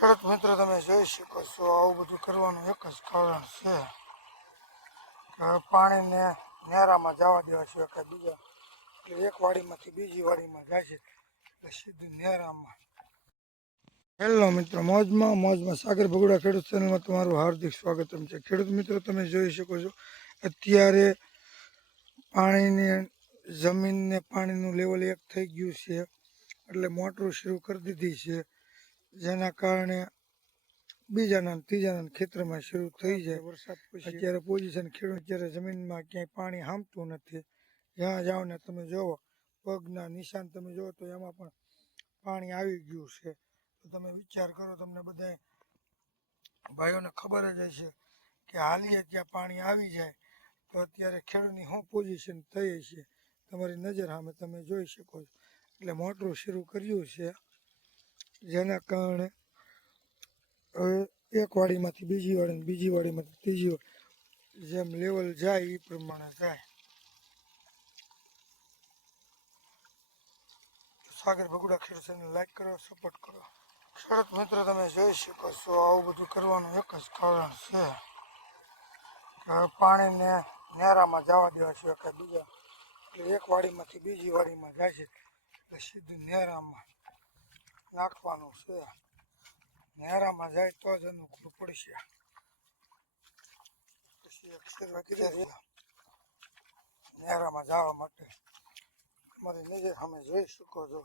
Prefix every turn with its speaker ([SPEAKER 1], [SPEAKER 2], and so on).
[SPEAKER 1] ખેડૂત મિત્રો તમે જોઈ શકો છો, આવું બધું કરવાનું એક જ કારણ છે કે પાણીને નેરામાં જવા દેવા છે, કે બીજા એટલે એક વાડીમાંથી બીજી વાડીમાં જાય છે, એટલે સીધું નેરામાં. હેલો મિત્રો, મોજમાં મોજમાં સાગર ભગુડા ખેડૂત ચેનલમાં તમારું હાર્દિક સ્વાગતમ છે. ખેડૂત મિત્રો, તમે જોઈ શકો છો, અત્યારે પાણીને, જમીનને પાણીનું લેવલ એક થઈ ગયું છે, એટલે મોટરું શરૂ કરી દીધી છે. જેના કારણે બીજાના ત્રીજાના ખેતરમાં શરૂ થઈ જાય. વરસાદ અત્યારે પોઝિશન ખેડૂત અત્યારે જમીનમાં ક્યાંય પાણી હામતું નથી. જ્યાં જાઓ ને તમે જોવો પગના નિશાન તમે જોવો તો એમાં પણ પાણી આવી ગયું છે. તો તમે વિચાર કરો તમને બધા ભાઈઓને ખબર જ હશે કે હાલીએ ત્યાં પાણી આવી જાય. તો અત્યારે ખેડૂતની શું પોઝિશન થઈ છે તમારી નજર સામે તમે જોઈ શકો છો. એટલે મોટરું શરૂ કર્યું છે. જેના કારણે એક વાડીમાંથી બીજી વાડીને બીજી વાડીમાંથી ત્રીજી વાડી, જેમ લેવલ જાય એ પ્રમાણે જાય સાગર ભગુડા ખેડૂતોને લાઈક કરો સપોર્ટ કરો. ખેડૂત મિત્રો, તમે જોઈ શકો છો, આવું બધું કરવાનું એક જ કારણ છે કે પાણીને નેરામાં જવા દેવા છે કે બીજા એટલે એક વાડીમાંથી બીજી વાડીમાં જાય છે એટલે સીધું નેરામાં. નાખવાનું છે. નેરામાં જાય તો જ અનુકૂળ પડશે. પછી વગેરે રહ્યા નેરામાં જવા માટે. તમારી નજર સામે જોઈ શકો છો.